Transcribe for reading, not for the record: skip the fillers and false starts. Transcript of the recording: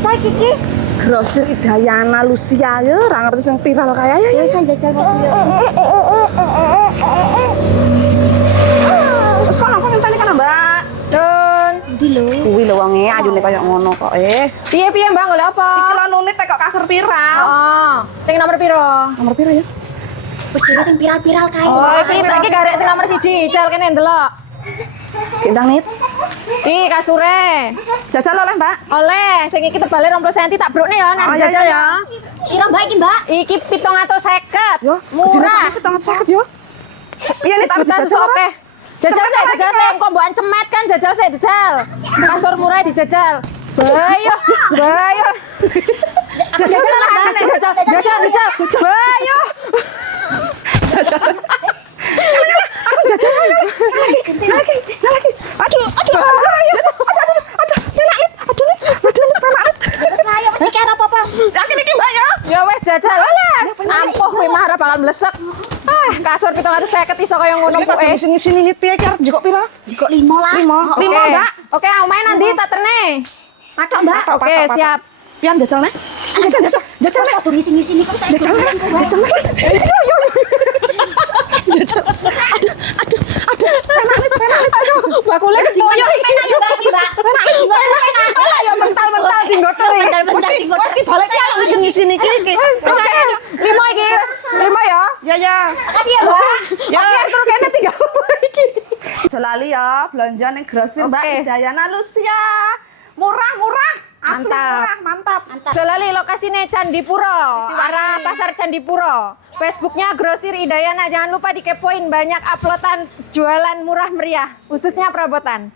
ta iki? Grosir Idayana Lucia ya, ora ngerti sing viral kaya ya. Wis jajal mobil. Terus kok nang ngenteni kan, Mbak? Dun. Ndi lho? Kuwi lho wonge ayune kaya ngono kok. Piye-piye Mbak golek apa? Iki lho nunit kok kasur viral. Oh, sing nomor piro? Nomor pira ya? Wis jare sing viral-viral kae. Oh, iki garek sing nomor 1, jal kene ndelok. Gendang nit. Iki kasure. Jajal oleh, Mbak. Oleh, sing iki tebale 20 cm tak brukne ya, nek iya, jajal iya. ya. Piro Mbak iki, Mbak? Iki 750. Yo, Murah. Tangan sakit yo. Iya nih Juta susu oke. Jajal sik, jajal sik, engko mbok cemet kan jajal sik, jajal. Kasur murah dijajal. Bayo, bayo. Jajal, jajal. Bayo. lagi. Aduh. Wis ayo wis iki arep apa? Yakin iki, Mbak ya? Ya wes jajal. Alas, ampuh kuwi mah ora bakal mlesek. Kasur 750 iso kaya ngono Kok kuwi. sini nit piye ki arep jikok pira? Jikok 5 lah. Lima. Oh, Lima, oke. Mbak. Oke, aku main nanti tak terne. Patok, Mbak. Oke, siap. Pian jajal nek? Jajal nek. Kok ngisi-ngisi niku sak Jajal nek. Jajal nek. Yo. Aduh, bakule kedoyo iki. ayo Mbak iki, Mbak. Alah ya mental-mental dinggoter iki. Mental dinggoter. Wes ki balik ki aku sing ngisi niki. Oke, 5 iki wes. 5 ya. Ya. Makasih ya, Mbak. Ya akhir terus kene 3 iki. Jalali ya, belanja ning grosir Mbak Oke. Idayana Lucia. Murah. Asli murah, mantap. Jalali lokasinya Candipuro, arah pasar Candipuro. Facebooknya Grosir Idayana, jangan lupa dikepoin banyak uploadan jualan murah meriah, khususnya perabotan.